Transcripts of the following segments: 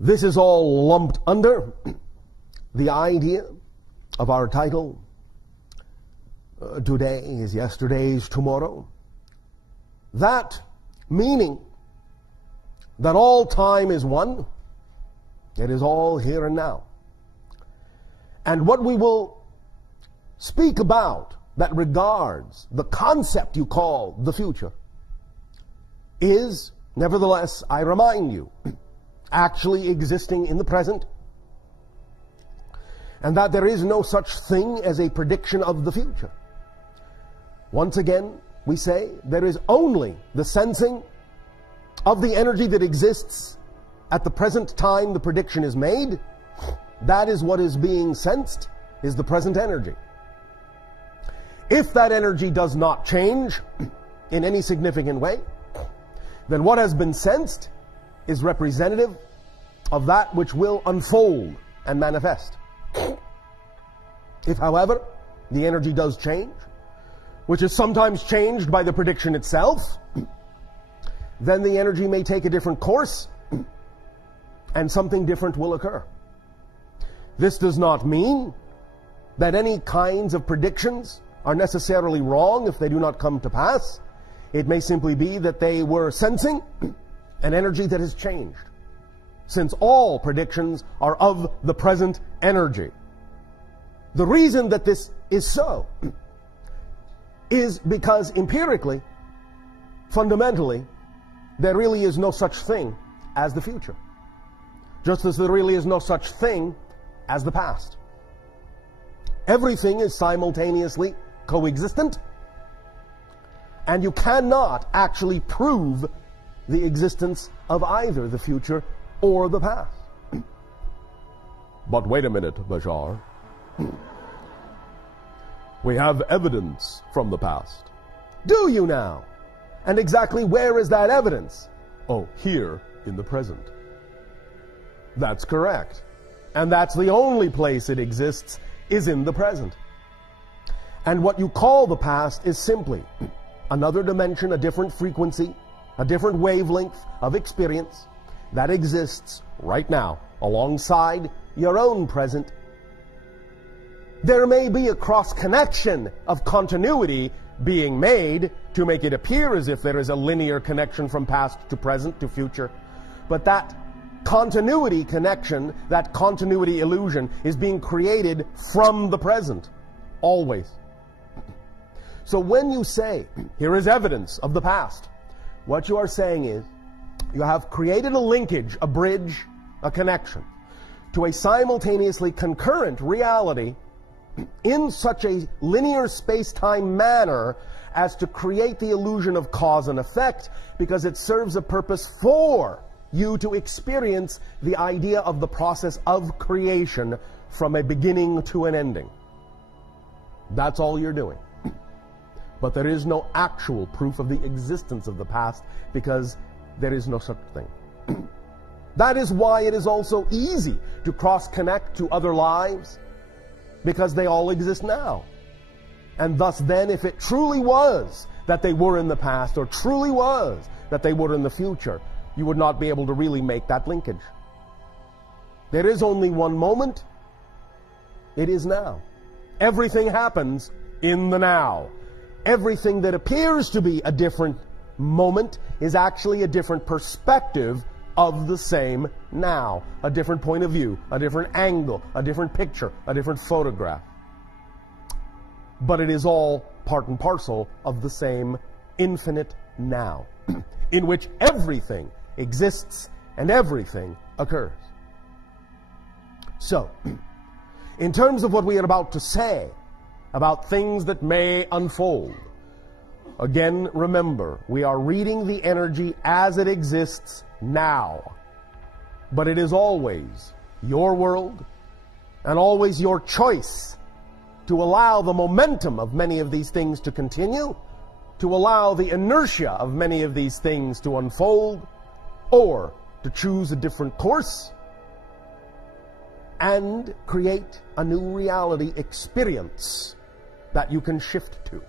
This is all lumped under the idea of our title, Today is Yesterday's Tomorrow. That meaning that all time is one, it is all here and now. And what we will speak about that regards the concept you call the future is, nevertheless, I remind you, actually existing in the present, and that there is no such thing as a prediction of the future. Once again, we say there is only the sensing of the energy that exists at the present time the prediction is made. That is what is being sensed, is the present energy. If that energy does not change in any significant way, then what has been sensed is representative of that which will unfold and manifest. If, however, the energy does change, which is sometimes changed by the prediction itself, then the energy may take a different course and something different will occur. This does not mean that any kinds of predictions are necessarily wrong if they do not come to pass. It may simply be that they were sensing an energy that has changed, since all predictions are of the present energy. The reason that this is so is because empirically, fundamentally, there really is no such thing as the future. Just as there really is no such thing as the past. Everything is simultaneously coexistent, and you cannot actually prove the existence of either the future or the past. But wait a minute, Bashar. We have evidence from the past. Do you now? And exactly where is that evidence? Oh, here in the present. That's correct. And that's the only place it exists, is in the present. And what you call the past is simply another dimension, a different frequency, a different wavelength of experience that exists right now alongside your own present. There may be a cross-connection of continuity being made to make it appear as if there is a linear connection from past to present to future. But that continuity connection, that continuity illusion, is being created from the present, always. So when you say, here is evidence of the past, what you are saying is, you have created a linkage, a bridge, a connection to a simultaneously concurrent reality in such a linear space-time manner as to create the illusion of cause and effect, because it serves a purpose for you to experience the idea of the process of creation from a beginning to an ending. That's all you're doing. But there is no actual proof of the existence of the past, because there is no such thing. That is why it is also easy to cross-connect to other lives, because they all exist now. And thus then, if it truly was that they were in the past, or truly was that they were in the future, you would not be able to really make that linkage. There is only one moment. It is now. Everything happens in the now. Everything that appears to be a different moment is actually a different perspective of the same now. A different point of view, a different angle, a different picture, a different photograph. But it is all part and parcel of the same infinite now, in which everything exists and everything occurs. So, in terms of what we are about to say about things that may unfold, again, remember, we are reading the energy as it exists now. But it is always your world and always your choice to allow the momentum of many of these things to continue, to allow the inertia of many of these things to unfold, or to choose a different course and create a new reality experience that you can shift to.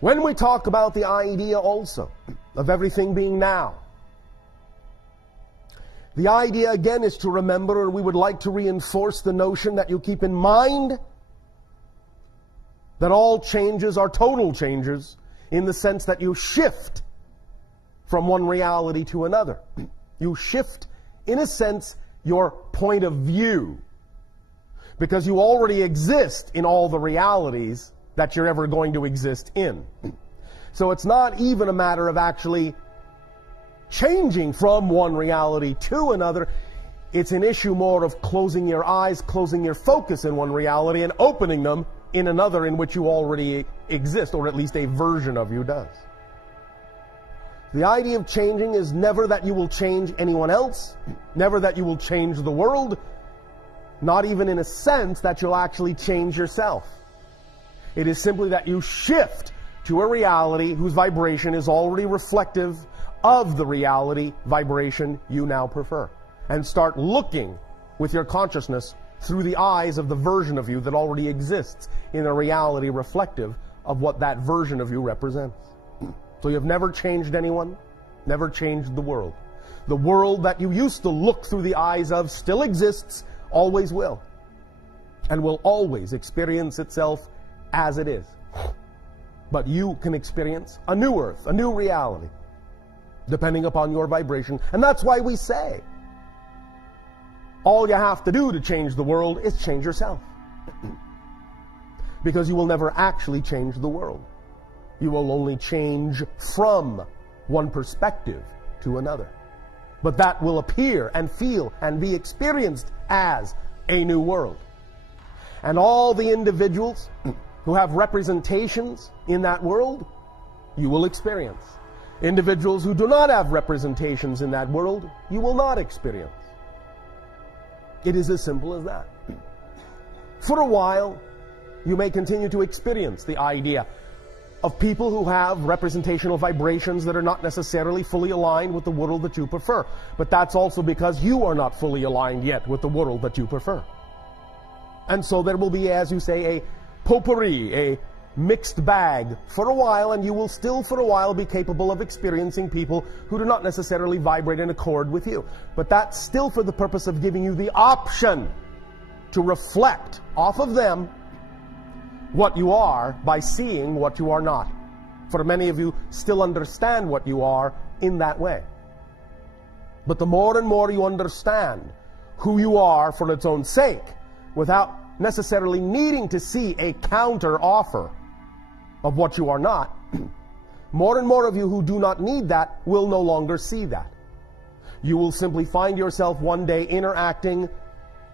When we talk about the idea also of everything being now, The idea, again, is to remember, or we would like to reinforce the notion that you keep in mind that all changes are total changes in the sense that you shift from one reality to another. You shift, in a sense, your point of view, because you already exist in all the realities that you're ever going to exist in. So it's not even a matter of actually changing from one reality to another. It's an issue more of closing your eyes, closing your focus in one reality, and opening them in another in which you already exist, or at least a version of you does. The idea of changing is never that you will change anyone else, never that you will change the world, not even in a sense that you'll actually change yourself. It is simply that you shift to a reality whose vibration is already reflective of the reality vibration you now prefer, and start looking with your consciousness through the eyes of the version of you that already exists in a reality reflective of what that version of you represents. So you have never changed anyone, never changed the world. The world that you used to look through the eyes of still exists, always will, and will always experience itself as it is. But you can experience a new earth, a new reality, depending upon your vibration. And that's why we say, all you have to do to change the world is change yourself. Because you will never actually change the world. You will only change from one perspective to another. But that will appear and feel and be experienced as a new world. And all the individuals who have representations in that world, you will experience. Individuals who do not have representations in that world, you will not experience. It is as simple as that. For a while, you may continue to experience the idea of people who have representational vibrations that are not necessarily fully aligned with the world that you prefer. But that's also because you are not fully aligned yet with the world that you prefer. And so there will be, as you say, a potpourri, a mixed bag for a while, and you will still for a while be capable of experiencing people who do not necessarily vibrate in accord with you. But that's still for the purpose of giving you the option to reflect off of them what you are by seeing what you are not. For many of you still understand what you are in that way. But the more and more you understand who you are for its own sake, without necessarily needing to see a counter offer of what you are not, more and more of you who do not need that will no longer see that. You will simply find yourself one day interacting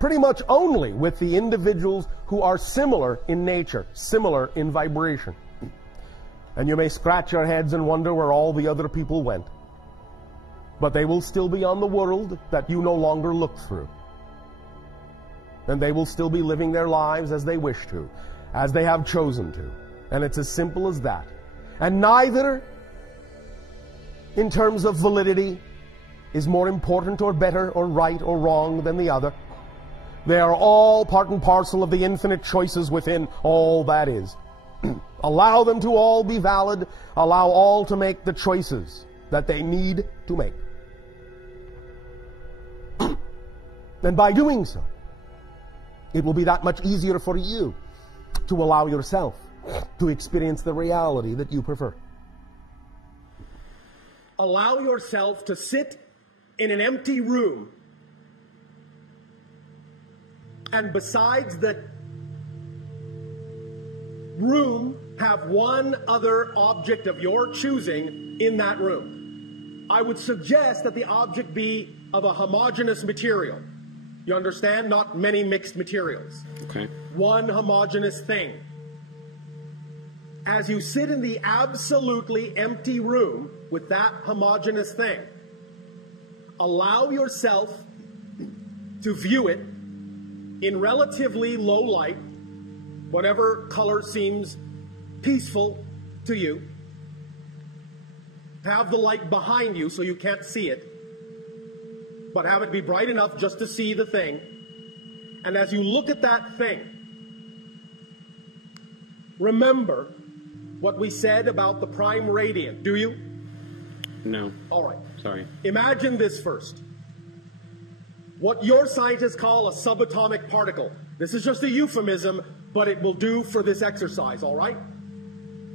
pretty much only with the individuals who are similar in nature, similar in vibration. And you may scratch your heads and wonder where all the other people went. But they will still be on the world that you no longer look through. And they will still be living their lives as they wish to, as they have chosen to. And it's as simple as that. And neither, in terms of validity, is more important or better or right or wrong than the other. They are all part and parcel of the infinite choices within all that is. Allow them to all be valid. Allow all to make the choices that they need to make. And by doing so, it will be that much easier for you to allow yourself to experience the reality that you prefer. Allow yourself to sit in an empty room, and besides the room, have one other object of your choosing in that room. I would suggest that the object be of a homogeneous material. You understand? Not many mixed materials. Okay. One homogeneous thing. As you sit in the absolutely empty room with that homogeneous thing, allow yourself to view it in relatively low light, whatever color seems peaceful to you. Have the light behind you so you can't see it, but have it be bright enough just to see the thing. And as you look at that thing, remember what we said about the prime radiant. Do you? No. All right. Sorry. Imagine this first. what your scientists call a subatomic particle. This is just a euphemism, but it will do for this exercise, all right?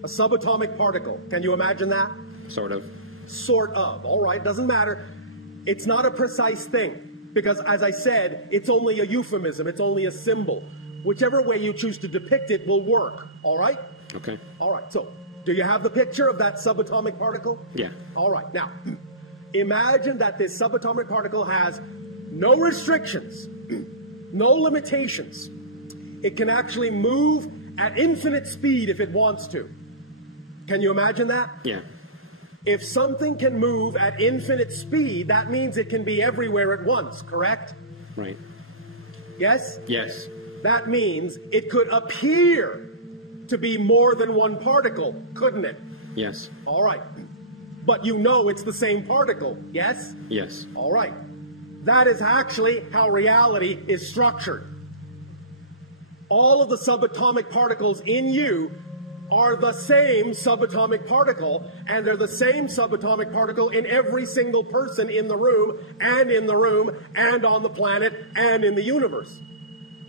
A subatomic particle. Can you imagine that? Sort of. Sort of. All right, doesn't matter. It's not a precise thing, because as I said, it's only a euphemism, it's only a symbol. Whichever way you choose to depict it will work, all right? Okay. All right, so do you have the picture of that subatomic particle? Yeah. All right, now, imagine that this subatomic particle has no restrictions, no limitations. It can actually move at infinite speed if it wants to. Can you imagine that? Yeah. If something can move at infinite speed, that means it can be everywhere at once, correct? Right. Yes? Yes. That means it could appear to be more than one particle, couldn't it? Yes. All right. But you know it's the same particle, yes? Yes. All right. That is actually how reality is structured. All of the subatomic particles in you are the same subatomic particle, and they're the same subatomic particle in every single person in the room, and on the planet, and in the universe.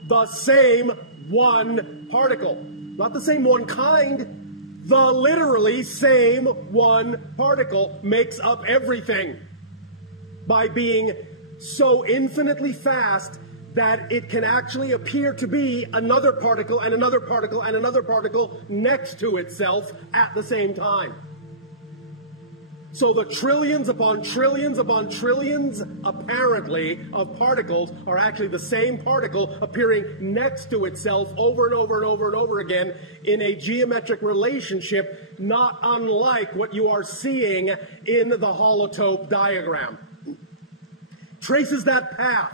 The same one particle. Not the same one kind. The literally same one particle makes up everything by being so infinitely fast that it can actually appear to be another particle and another particle and another particle next to itself at the same time. So the trillions upon trillions upon trillions, apparently, of particles are actually the same particle appearing next to itself over and over and over and over again in a geometric relationship not unlike what you are seeing in the holotope diagram. Traces that path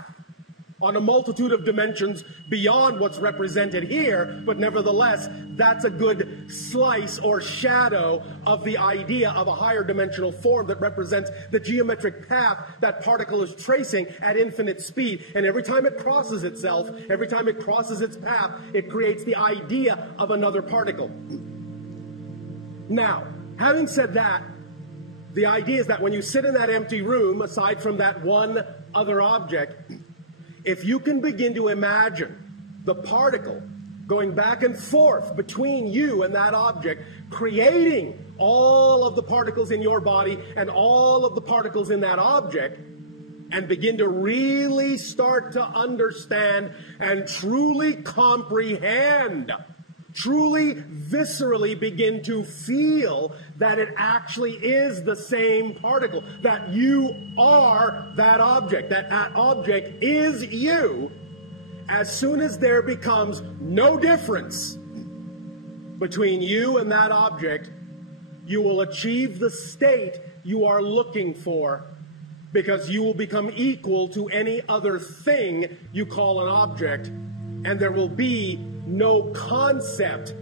on a multitude of dimensions beyond what's represented here, but nevertheless, that's a good slice or shadow of the idea of a higher dimensional form that represents the geometric path that particle is tracing at infinite speed. And every time it crosses itself, every time it crosses its path, it creates the idea of another particle. Now, having said that, the idea is that when you sit in that empty room, aside from that one other object, if you can begin to imagine the particle going back and forth between you and that object, creating all of the particles in your body and all of the particles in that object, and begin to really start to understand and truly comprehend, truly viscerally begin to feel that it actually is the same particle, that you are that object, that that object is you. As soon as there becomes no difference between you and that object, you will achieve the state you are looking for, because you will become equal to any other thing you call an object, and there will be no concept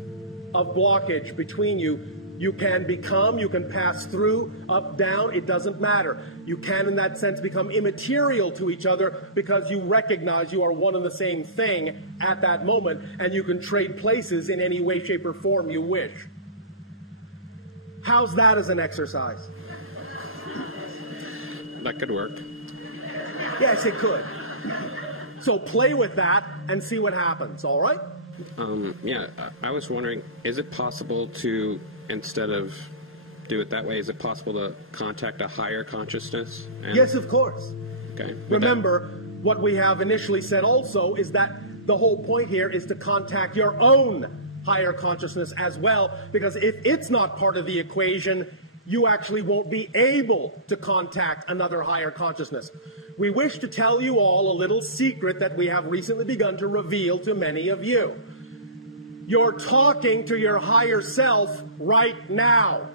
of blockage between you. You can become, you can pass through, up, down, it doesn't matter. You can, in that sense, become immaterial to each other because you recognize you are one and the same thing at that moment, and you can trade places in any way, shape, or form you wish. How's that as an exercise? That could work. Yes, it could. So play with that and see what happens, all right? Yeah, I was wondering, is it possible to, instead of do it that way, is it possible to contact a higher consciousness? Yes, of course. Okay. Remember, what we have initially said also is that the whole point here is to contact your own higher consciousness as well, because if it's not part of the equation, you actually won't be able to contact another higher consciousness. We wish to tell you all a little secret that we have recently begun to reveal to many of you. You're talking to your higher self right now.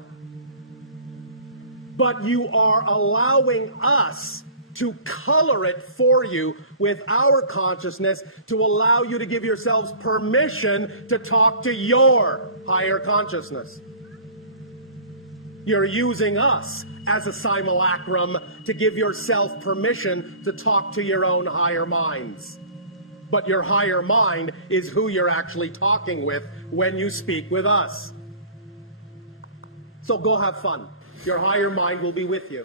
But you are allowing us to color it for you with our consciousness to allow you to give yourselves permission to talk to your higher consciousness. You're using us as a simulacrum to give yourself permission to talk to your own higher minds. But your higher mind is who you're actually talking with when you speak with us. So go have fun. Your higher mind will be with you.